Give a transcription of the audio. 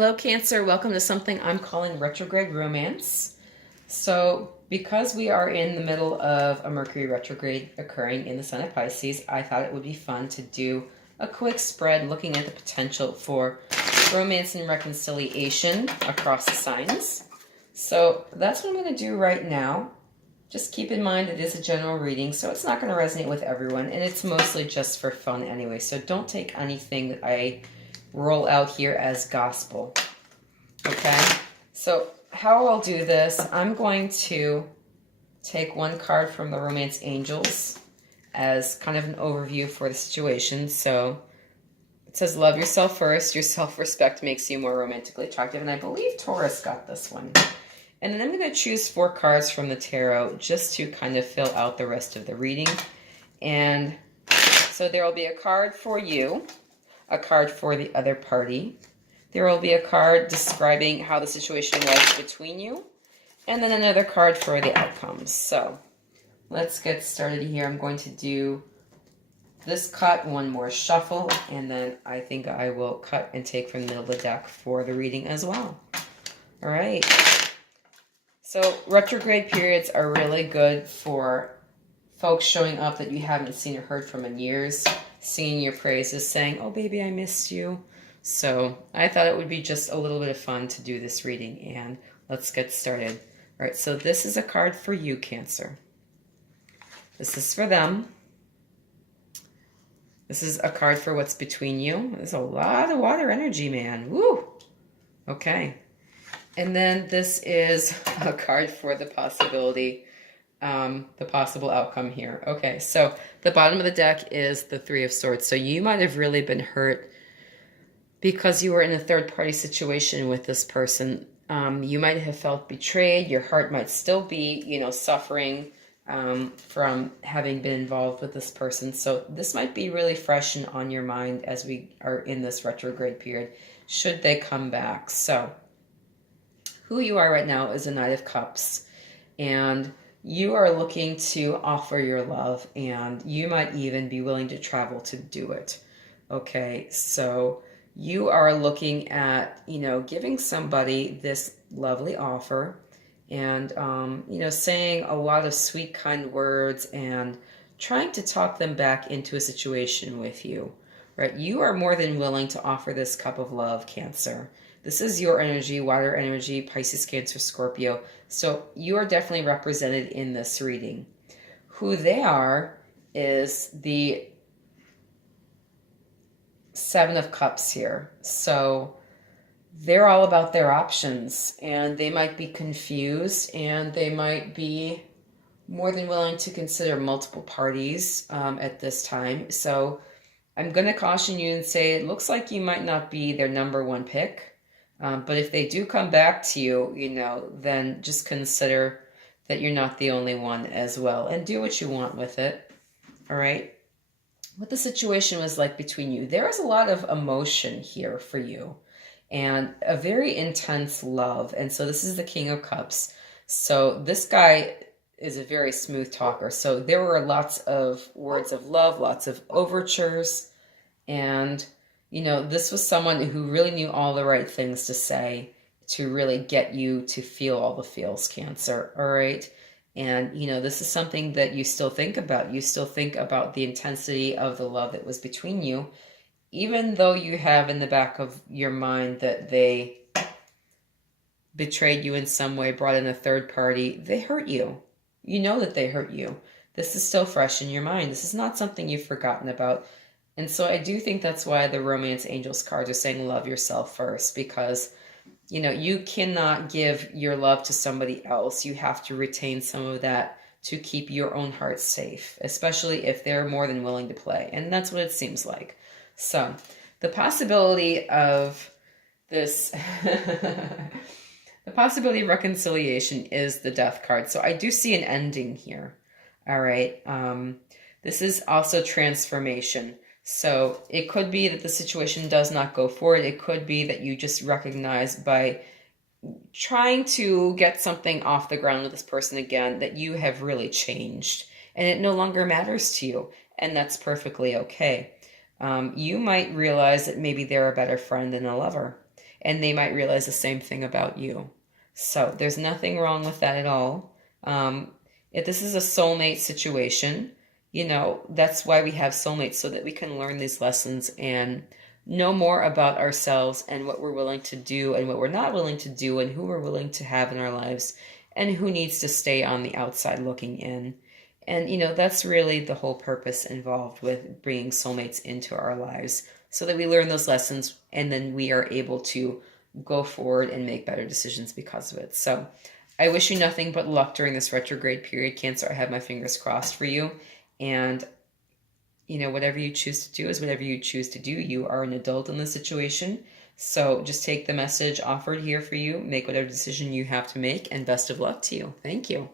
Hello, Cancer. Welcome to something I'm calling retrograde romance. So, because we are in the middle of a Mercury retrograde occurring in the sign of Pisces, I thought it would be fun to do a quick spread looking at the potential for romance and reconciliation across the signs. So, that's what I'm going to do right now. Just keep in mind it is a general reading, so it's not going to resonate with everyone, and it's mostly just for fun anyway. So, don't take anything that I roll out here as gospel. Okay, so how I'll do this, I'm going to take one card from the Romance Angels as kind of an overview for the situation. So it says, love yourself first. Your self-respect makes you more romantically attractive. And I believe Taurus got this one. And then I'm going to choose 4 cards from the tarot just to kind of fill out the rest of the reading. And so there will be a card for you, a card for the other party. There will be a card describing how the situation was between you, and then another card for the outcomes. So let's get started here. I'm going to do this cut, one more shuffle, and then I think I will cut and take from the middle of the deck for the reading as well. All right. So retrograde periods are really good for folks showing up that you haven't seen or heard from in years, singing your praises, saying, oh, baby, I missed you. So I thought it would be just a little bit of fun to do this reading, and let's get started. All right, so this is a card for you, Cancer. This is for them. This is a card for what's between you. There's a lot of water energy, man. Woo! Okay. And then this is a card for the possibility, the possible outcome here. Okay, so the bottom of the deck is the Three of Swords. So you might have really been hurt because you were in a third-party situation with this person. You might have felt betrayed. Your heart might still be, suffering from having been involved with this person. So this might be really fresh and on your mind as we are in this retrograde period, should they come back. So who you are right now is a Knight of Cups, and you are looking to offer your love, and you might even be willing to travel to do it. Okay, so you are looking at, giving somebody this lovely offer and, saying a lot of sweet, kind words and trying to talk them back into a situation with you, right? You are more than willing to offer this cup of love, Cancer. This is your energy, water energy, Pisces, Cancer, Scorpio. So you are definitely represented in this reading. Who they are is the Seven of Cups here. So they're all about their options, and they might be confused, and they might be more than willing to consider multiple parties at this time. So I'm going to caution you and say it looks like you might not be their number one pick. But if they do come back to you, then just consider that you're not the only one as well, and do what you want with it. All right. What the situation was like between you. There is a lot of emotion here for you and a very intense love. And so this is the King of Cups. So this guy is a very smooth talker. So there were lots of words of love, lots of overtures. And, this was someone who really knew all the right things to say to really get you to feel all the feels, Cancer. All right. And, this is something that you still think about. You still think about the intensity of the love that was between you, even though you have in the back of your mind that they betrayed you in some way, brought in a third party. They hurt you. You know that they hurt you. This is still fresh in your mind. This is not something you've forgotten about. And so I do think that's why the Romance Angels cards are saying love yourself first, because you cannot give your love to somebody else. You have to retain some of that to keep your own heart safe, especially if they're more than willing to play. And that's what it seems like. So the possibility of this, the possibility of reconciliation is the Death card. So I do see an ending here. All right. This is also transformation. So it could be that the situation does not go forward. It could be that you just recognize by trying to get something off the ground with this person again that you have really changed and it no longer matters to you. And that's perfectly okay. You might realize that maybe they're a better friend than a lover. and they might realize the same thing about you. So there's nothing wrong with that at all. If this is a soulmate situation, that's why we have soulmates, so that we can learn these lessons and know more about ourselves and what we're willing to do and what we're not willing to do and who we're willing to have in our lives and who needs to stay on the outside looking in. And, that's really the whole purpose involved with bringing soulmates into our lives, so that we learn those lessons and then we are able to go forward and make better decisions because of it. So I wish you nothing but luck during this retrograde period, Cancer. I have my fingers crossed for you. And, whatever you choose to do is whatever you choose to do. You are an adult in this situation. So just take the message offered here for you, make whatever decision you have to make, and best of luck to you. Thank you.